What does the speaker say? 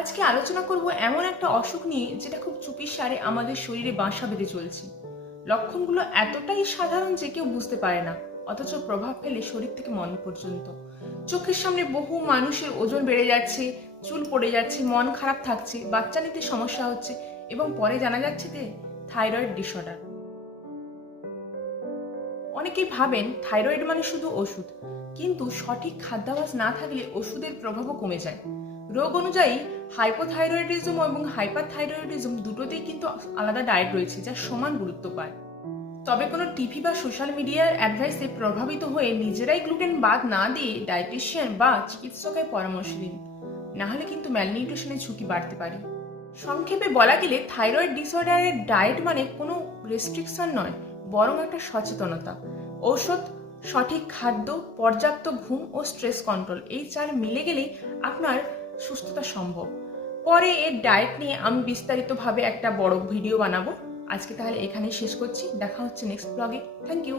আজকে আলোচনা করব এমন একটা অসুখ নিয়ে যেটা খুব চুপিসারে আমাদের শরীরে বাসা বেঁধে চলছে। লক্ষণগুলো এতটাই সাধারণ যে কেউ বুঝতে পারে না, অথচ প্রভাব ফেলে শরীর থেকে মন পর্যন্ত। চোখের সামনে বহু মানুষের ওজন বেড়ে যাচ্ছে, চুল পড়ে যাচ্ছে, মন খারাপ থাকছে, বাচ্চা নিতে সমস্যা হচ্ছে এবং পরে জানা যাচ্ছে যে থাইরয়েড ডিসঅর্ডার। অনেকেই ভাবেন থাইরয়েড মানে শুধু ওষুধ, কিন্তু সঠিক খাদ্যাভ্যাস না থাকলে ওষুধের প্রভাবও কমে যায়। রোগ অনুযায়ী হাইপোথাইরয়েডিজম এবং হাইপারথাইরয়েডিজম দুটোতেই কিন্তু আলাদা ডায়েট রয়েছে যা সমান গুরুত্ব পায়। তবে কোনো টিভি বা সোশ্যাল মিডিয়ার অ্যাডভাইসে প্রভাবিত হয়ে নিজেরাই গ্লুটেন বাদ না দিয়ে ডায়েটিশিয়ান বা চিকিৎসকের পরামর্শ দিন, না হলে কিন্তু ম্যালনিউট্রিশনের ঝুঁকি বাড়তে পারে। সংক্ষেপে বলা গেলে থাইরয়েড ডিসঅর্ডারের ডায়েট মানে কোনো রেস্ট্রিকশন নয়, বরং একটা সচেতনতা। ঔষধ, সঠিক খাদ্য, পর্যাপ্ত ঘুম ও স্ট্রেস কন্ট্রোল, এই চার মিলে গেলেই আপনার সুস্থতা সম্ভব। পরে এর ডায়েট নিয়ে আমি বিস্তারিতভাবে একটা বড় ভিডিও বানাবো। আজকে তাহলে এখানেই শেষ করছি, দেখা হচ্ছে নেক্সট ব্লগে। Thank you.